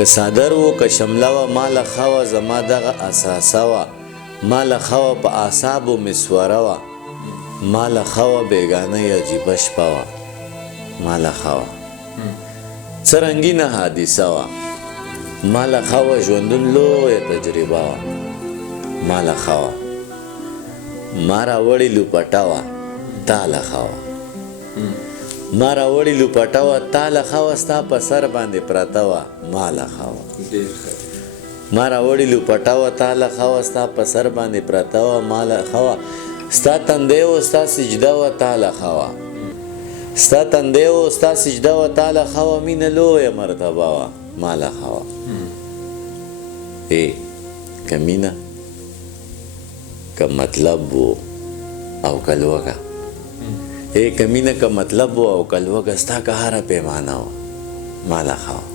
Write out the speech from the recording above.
که صادر و که شمله وه ماله ښه وه زما دغه اساسه وه ماله ښه وه په اعصابو مسوره وه ماله ښه وه بېګانۍ عجیبه شپه وه ماله ښه وه څه رنګینه حادثه وه ماله ښه وه ژوندون لویه تجربه وه ماله ښه وه ما راوړې لوپټه وه تاله ښه وه ما راوړې لوپټه وه تاله ښه وه ستا په سر باندې پرته وه ماله ښه وه ما راوړې لوپټه وه تاله ښه وه ستا په سر باندې پرته وه ماله ښه وه ستا تندی و ستا سجده وه تاله ښه وه ستا تندی و ستا سجده وه تاله ښه وه مینه لویه مرتبه وه ماله ښه وه که مینه که مطلب و او که لوږه که مینه که مطلب و او که لوږه ستا که هره پیمانه وه ماله ښه وه